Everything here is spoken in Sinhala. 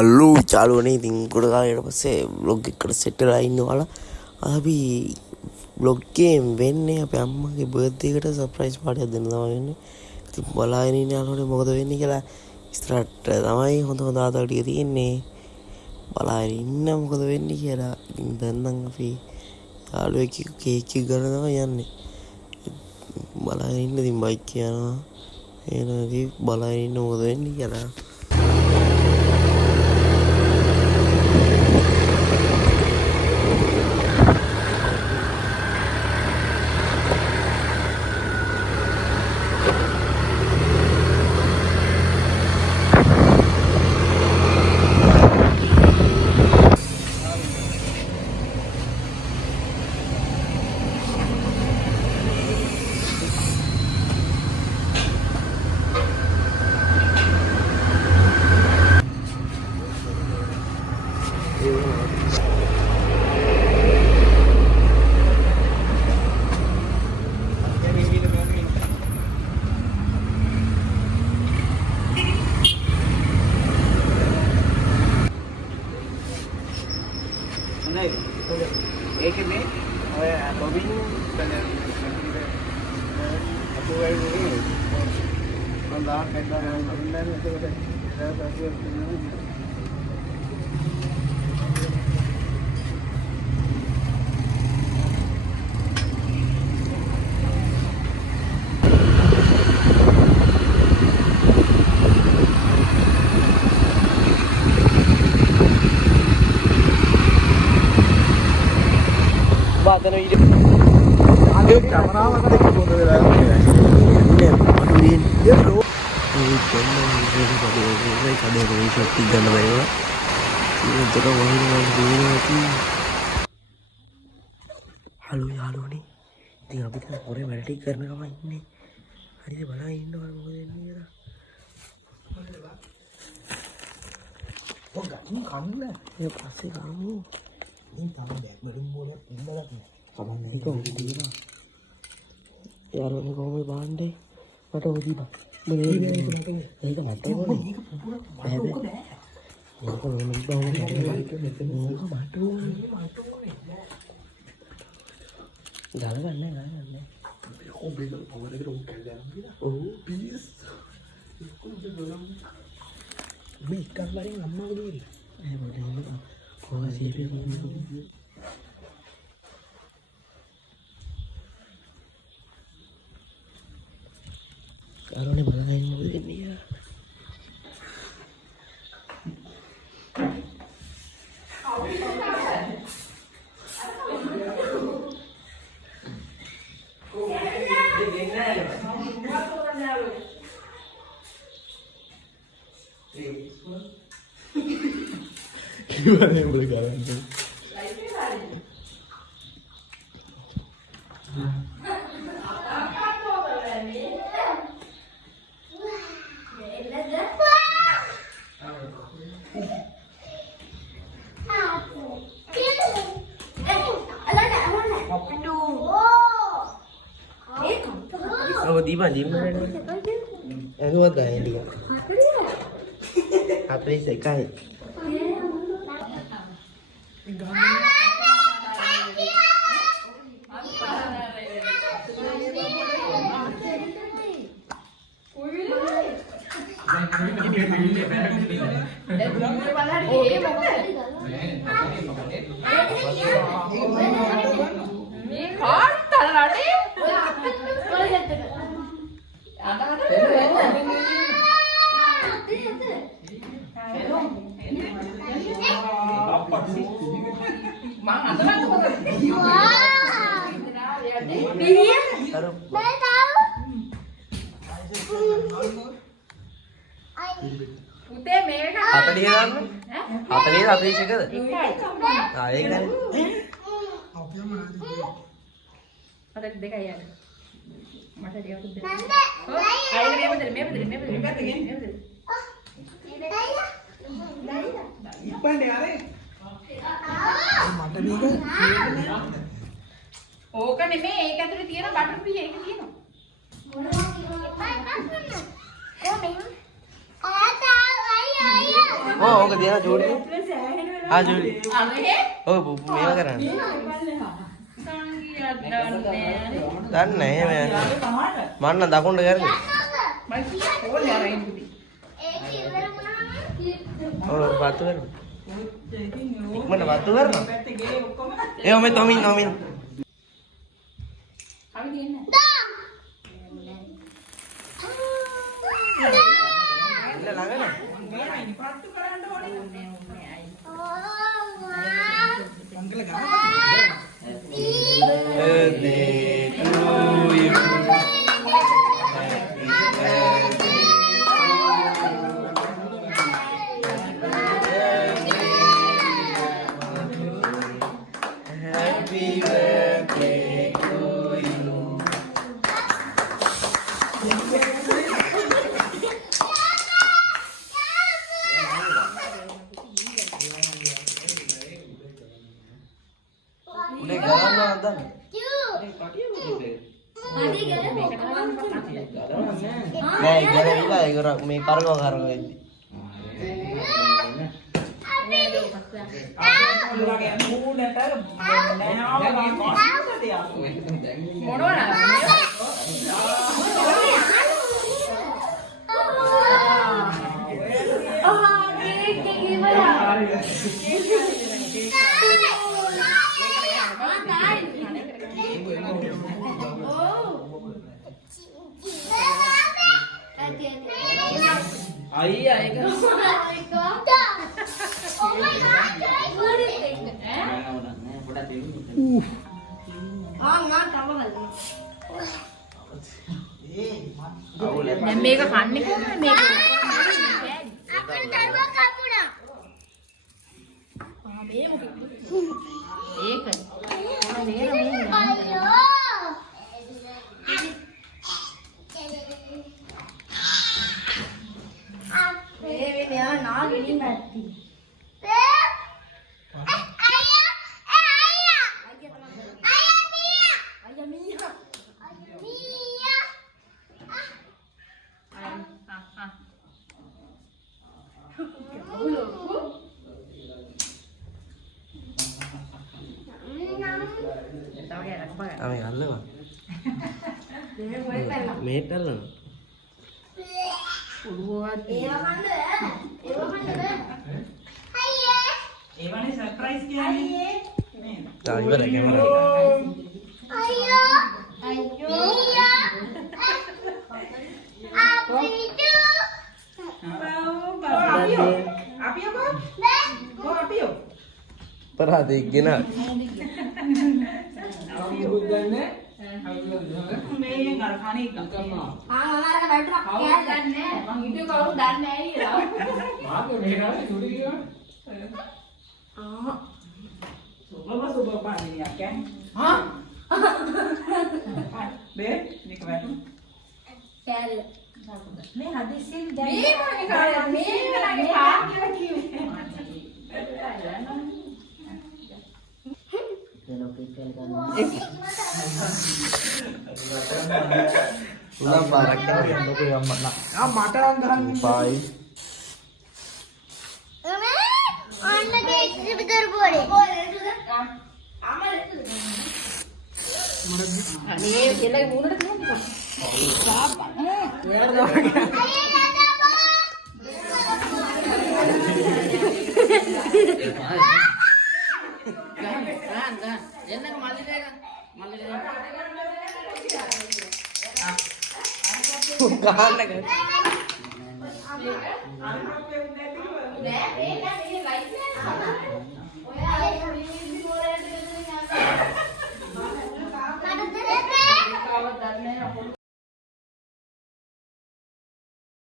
හල්ලු චාලුවනේ ඉතින් ගොඩ කාලයට පස්සේ බ්ලොග් එකට සෙට් වෙලා ඉන්නවා. අපි බ්ලොග් එකෙන් වෙන්නේ අපේ අම්මගේ බර්ත්ඩේ එකට සර්ප්‍රයිස් පාටියක් දෙන්න තමයි වෙන්නේ. ඉතින් බලාගෙන ඉන්න යාළුවනේ මොකද වෙන්නේ කියලා ඉස්සරහට තමයි හොඳ ආතල් ටික තියෙන්නේ. බලාගෙන ඉන්න මොකද වෙන්නේ කියලා. ඉතින් දැන් නම් අපි යාළුවෙක් කේක් එක ගන්න තමයි යන්නේ. බලාගෙන ඉන්න ඉතින් බයික් යනවා. එනදී බලාගෙන ඉන්න මොකද වෙන්නේ කියලා. ඒකේ මේ ඔය බොබින් කන අතුවයි නේ මම දාන්න හදනවා හඳුන්වන්නේ ඒකට ඉතින් කැමරාවත් එක්ක පොත වෙලා යන්නේ යෝ ඒ කඩේ කඩේ ෂොට් ගන්න බැරිවලා ඉතල වහිනවා දුවනවා හලෝ යාළුවනේ ඉතින් අපි දැන් පොරේ වැඩ ටික කරන ගමන් ඉන්නේ හරිද බලන්න ඉන්නවා මොකද වෙන්නේ කියලා ඔය ගන්න කන්න ඒ පස්සේ ගමු ඉතින් තමයි බෑග් වලින් බෝලක් ඉන්නලා කමන්නේ කොහොමද යාළුවනේ කොහොමද බාන්නේ මට ඔය දීපන් මේක මට ඕනේ මේක පුපුරක් මට ඕක බෑ මේක මට ඕනේ ගාලා ඔබේ පවරේකට උන් කැල්ලලා නේද ඔව් ප්ලීස් මේ කල්ලාරින් අම්මා වගේ ඒ වගේ කොහොමද සීපේ යාළුවනේ බලන්න මොකද වෙන්නේ gimana yang boleh jalan tuh? Oh, di mana? Di mana? Lu ada yang dia? Apa sih kai? ඕක නෙමෙයි ඒක ඇතුලේ තියෙන බටර් ෆ්‍රී ඒක තියෙනවා. කොහොමද? ආ තාවයි ඕක තියන චූටි. ආ චූටි. ඔය මේව කරන්නේ. දන්නේ නැහැ මන්න දකුණට කරන්නේ. ඔව් වතු කරනවා. ඉක්මනට වතු කරනවා. ඒ ඔමෙ තොමින් නොමින්. අපි දෙන්නේ. ඉන්න ළඟන. මේයි පත්තු කරන්න ඕනේ. මංගල ගාන. Birthday to you. Happy birthday to you. Udah garam lah dah. Nah, garam juga ya garam. Me kargo ini. Iya, kan. Oh my god. මේක කන්නේ කොහොමද මේක අපේ දරුවා කපුණා මේ මොකද ඒක Kami alle bang. Meet alle. Ewane surprise කියන්නේ. තායි වල කැමරා. අයියෝ. අයියෝ. අපියෝ. අපියෝ. Perhati gina. Udah baraknya untuk yang mana? Ah, mata anggaran. Bye. Anak itu betul boleh. Ini dia lagi mundur tu. Siapa? Bukan lagi.